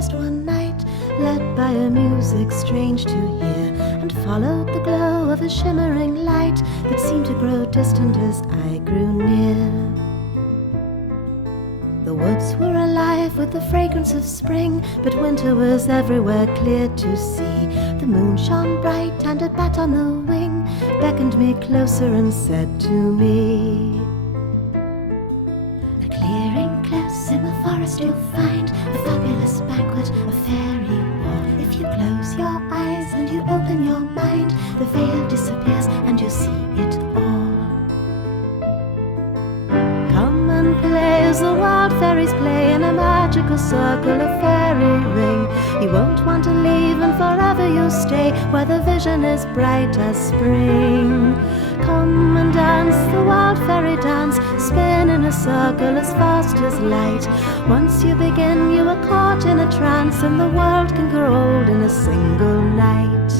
forest one night, led by a music strange to hear, and followed the glow of a shimmering light that seemed to grow distant as I grew near. The woods were alive with the fragrance of spring, but winter was everywhere clear to see. The moon shone bright and a bat on the wing beckoned me closer and said to me, "A clearing close in the forest you'll find a fabulous banquet, a fairy war. If you close your eyes and you open your mind, the veil disappears and you see it all. Come and play as the wild fairies play in a magical circle, a fairy ring. You won't want to leave and forever you'll stay where the vision is bright as spring. Come and dance the wild fairy dance, spin in a circle as fast as light. Once you begin, you are caught in a trance, and the world can grow old in a single night."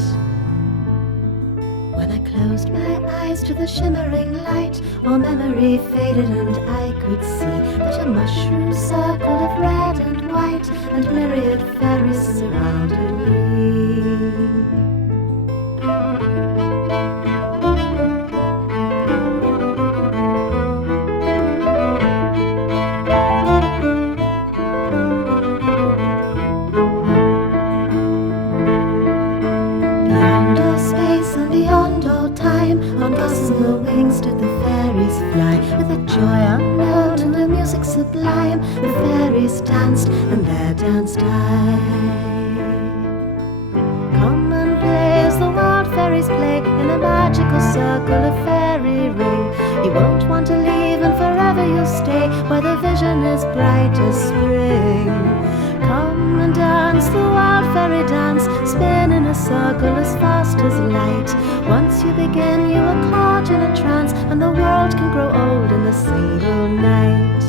When I closed my eyes to the shimmering light, all memory faded and I could see that a mushroom circle of red and white and myriad fairies surrounded me. On gossamer wings did the fairies fly, with a joy unknown and a music sublime. The fairies danced, and there danced I. Come and play as the wild fairies play in a magical circle, a fairy ring. You won't want to leave, and forever you'll stay where the vision is bright as spring. Come and dance the wild fairy dance, spin in a circle as fast as light. Once you begin, you are caught in a trance, and the world can grow old in a single night.